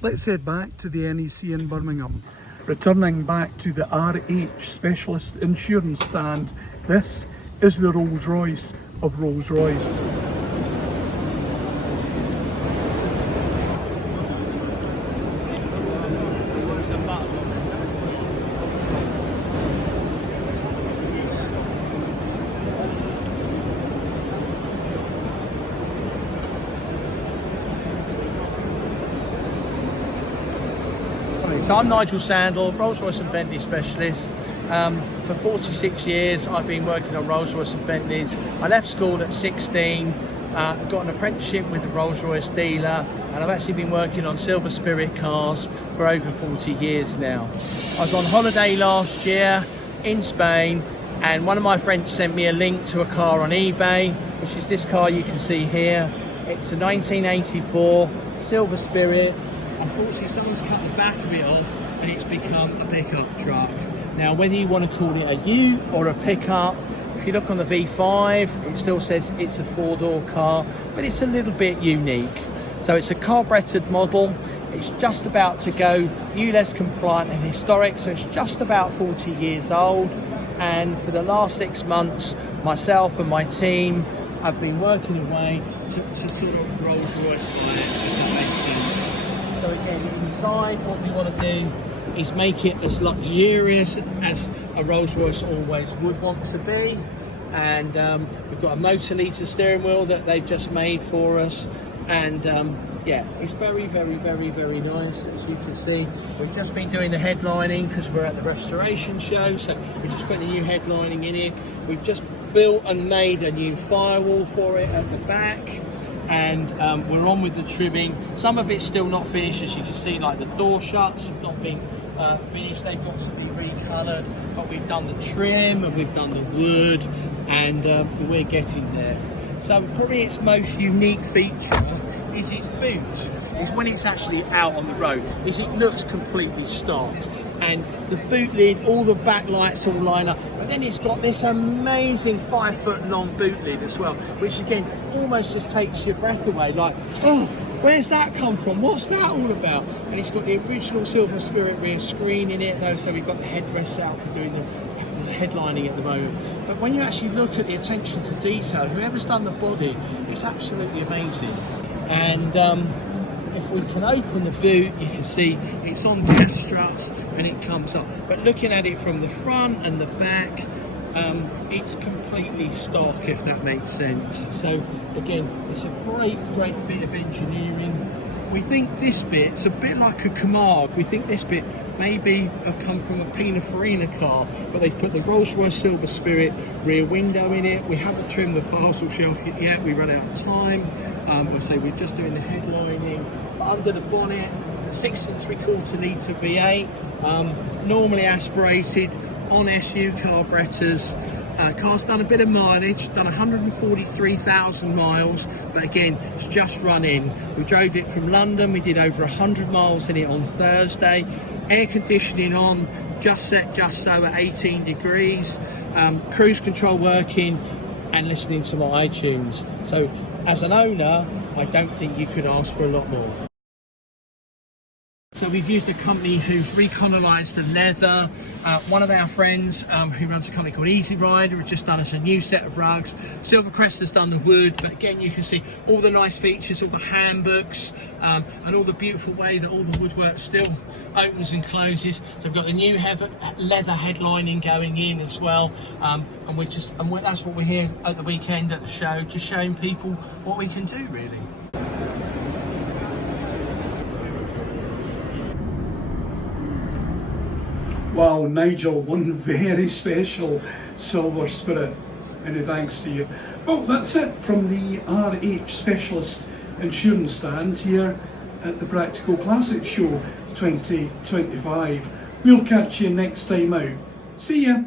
Let's head back to the NEC in Birmingham. Returning back to the RH Specialist Insurance stand, this is the Rolls Royce of Rolls Royce. So I'm Nigel Sandell, Rolls Royce and Bentley specialist. For 46 years I've been working on Rolls Royce and Bentleys. I left school at 16, got an apprenticeship with the Rolls Royce dealer, and I've actually been working on Silver Spirit cars for over 40 years now. I was on holiday last year in Spain, and one of my friends sent me a link to a car on eBay, which is this car you can see here. It's a 1984 Silver Spirit. Unfortunately, someone's cut the back of it off and it's become a pickup truck. Now, whether you want to call it a ute or a pickup, if you look on the V5, it still says it's a four-door car, but it's a little bit unique. So it's a carburetted model. It's just about to go ULEZ compliant and historic, so it's just about 40 years old. And for the last 6 months, myself and my team have been working away to sort of Rolls Royce it. So again, inside, what we want to do is make it as luxurious as a Rolls Royce always would want to be. And we've got a motor litre steering wheel that they've just made for us. And yeah, it's very, very, very, very nice, as you can see. We've just been doing the headlining because we're at the restoration show. So we've just put the new headlining in here. We've just built and made a new firewall for it at the back. And we're on with the trimming. Some of it's still not finished, as you can see, like the door shuts have not been finished. They've got to be recoloured, but we've done the trim and we've done the wood, and we're getting there. So probably its most unique feature is its boot, is when it's actually out on the road, is it looks completely stark. And the boot lid, all the backlights all line up, but then it's got this amazing 5 foot long boot lid as well, which again almost just takes your breath away, like, oh, where's that come from, what's that all about? And it's got the original Silver Spirit rear screen in it though, so we've got the headrests out for doing the headlining at the moment. But when you actually look at the attention to detail, whoever's done the body, it's absolutely amazing. And if we can open the boot, you can see it's on gas struts and it comes up. But looking at it from the front and the back, it's completely stock, if that makes sense. So again, it's a great bit of engineering. We think this bit's a bit like a Camargue. We think this bit maybe come from a Pininfarina car, but they've put the Rolls Royce Silver Spirit rear window in it. We haven't trimmed the parcel shelf yet, we run out of time. I'll say we're just doing the headlining. Under the bonnet, 6 3/4 litre V8, normally aspirated on SU carburetors. Car's done a bit of mileage, done 143,000 miles, but again, it's just run in. We drove it from London, we did over 100 miles in it on Thursday. Air conditioning on, just set just so at 18 degrees. Cruise control working, and listening to my iTunes. So as an owner, I don't think you could ask for a lot more. So we've used a company who's recolonised the leather. One of our friends who runs a company called Easy Rider has just done us a new set of rugs. Silvercrest has done the wood, but again you can see all the nice features, all the handbooks, and all the beautiful way that all the woodwork still opens and closes. So we've got the new leather headlining going in as well, and that's what we're here at the weekend at the show, just showing people what we can do really. Wow, Nigel, one very special Silver Spirit. Many thanks to you. Well, that's it from the RH Specialist Insurance stand here at the Practical Classics Show 2025. We'll catch you next time out. See ya.